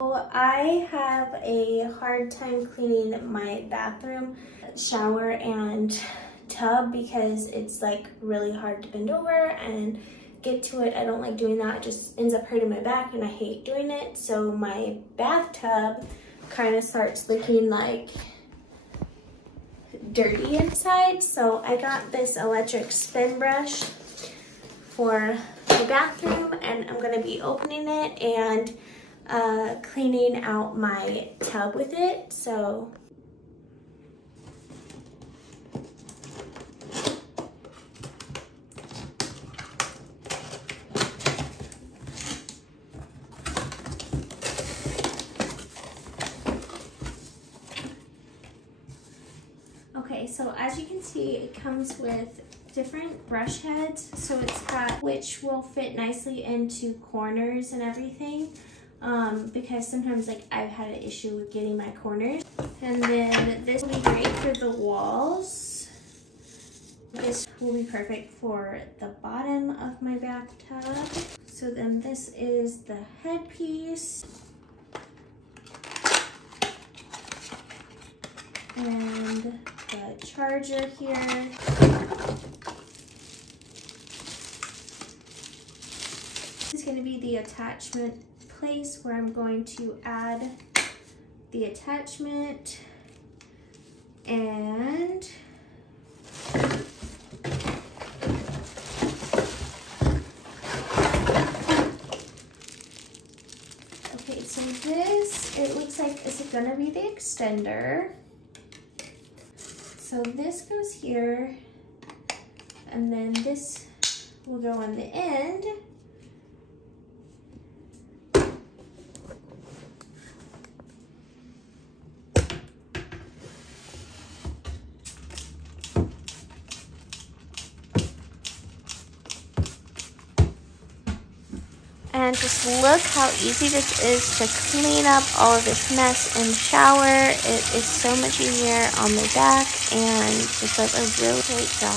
I have a hard time cleaning my bathroom, shower, and tub because it's like really hard to bend over and get to it. I don't like doing that. It just ends up hurting my back and I hate doing it. So my bathtub kind of starts looking like dirty inside. So I got this electric spin brush for the bathroom and I'm gonna be opening it and cleaning out my tub with it. So okay, so as you can see, it comes with different brush heads. So it's got which will fit nicely into corners and everything. Because sometimes like I've had an issue with getting my corners. And then this will be great for the walls. This will be perfect for the bottom of my bathtub. So then this is the headpiece. And the charger here. This is going to be the attachment place where I'm going to add the attachment, and okay, so this, it looks like it's gonna be the extender. So this goes here, and then this will go on the end. And just look how easy this is to clean up all of this mess in the shower. It is so much easier on my back and just does a really great job.